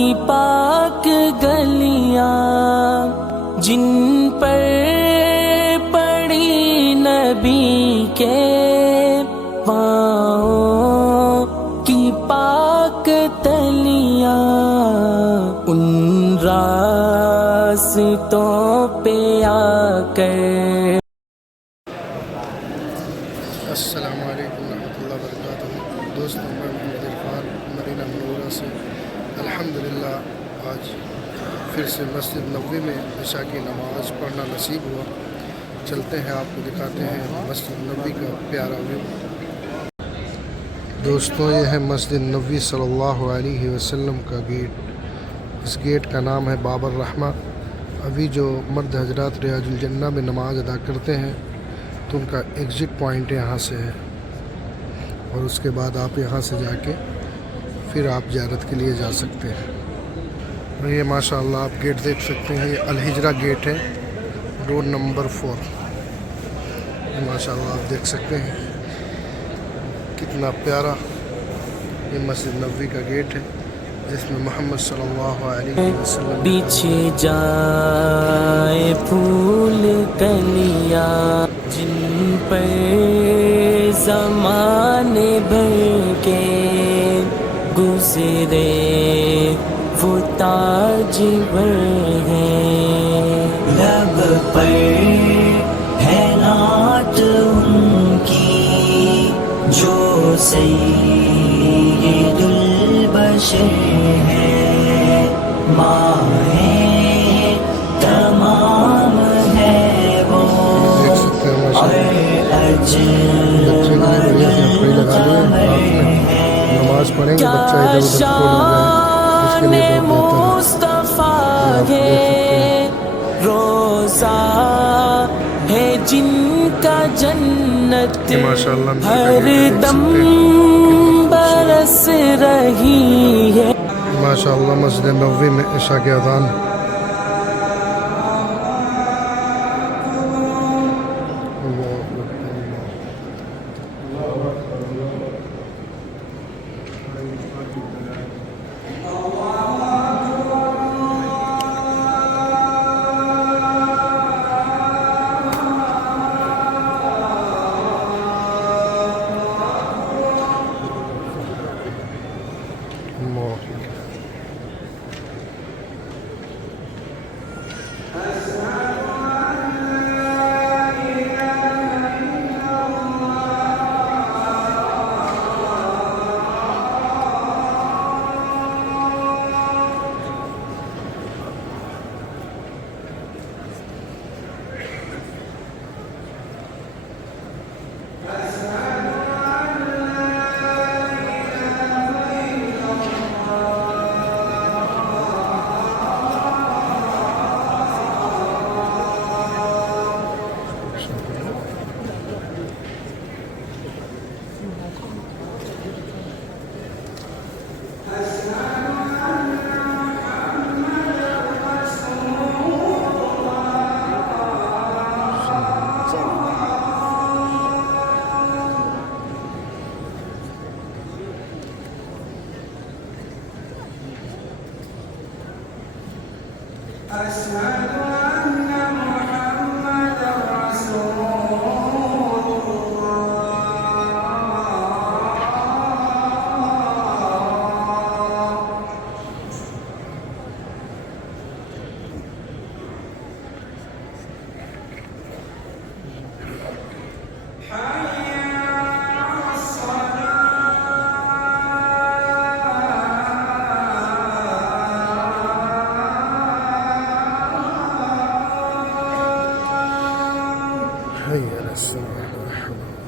کی پاک گلیاں جن پر پڑی نبی کے پاؤں کی پاک تلیاں، ان راستوں پہ آ کر۔ السلام علیکم ورحمۃ اللہ وبرکاتہ۔ دوستوں، میں محمد عرفان مدینہ منورہ سے الحمدللہ آج پھر سے مسجد نبوی میں عشاء کی نماز پڑھنا نصیب ہوا۔ چلتے ہیں، آپ کو دکھاتے ہیں مسجد نبوی کا پیارا ویو۔ دوستوں، یہ ہے مسجد نبوی صلی اللہ علیہ وسلم کا گیٹ۔ اس گیٹ کا نام ہے باب الرحمہ۔ ابھی جو مرد حضرات ریاض الجنہ میں نماز ادا کرتے ہیں تو ان کا ایگزٹ پوائنٹ یہاں سے ہے، اور اس کے بعد آپ یہاں سے جا کے پھر آپ زیارت کے لیے جا سکتے ہیں۔ اور یہ ماشاءاللہ آپ گیٹ دیکھ سکتے ہیں، یہ الہجرہ گیٹ ہے، روڈ نمبر 4۔ یہ ماشاءاللہ آپ دیکھ سکتے ہیں کتنا پیارا یہ مسجد نبوی کا گیٹ ہے، جس میں محمد صلی اللہ علیہ وسلم بچھ جائے پھول کلیاں جن پر زمانے بھر کے گزرے وہ تاج بر ہیں، لب پر ہے نعت ان کی جو سید البشر ہے، ماہ تمام ہے وہ اور اجمل قمر ہے۔ نماز پڑھیں گے، بچہ ادھر ادھر شان مصطفیٰ ہے، روزہ ہے جن کا جنت ہر دم برس رہی ہے۔ ماشاءاللہ مسجد نبوی میں عشاء کے اذان۔ حي على الصلاة.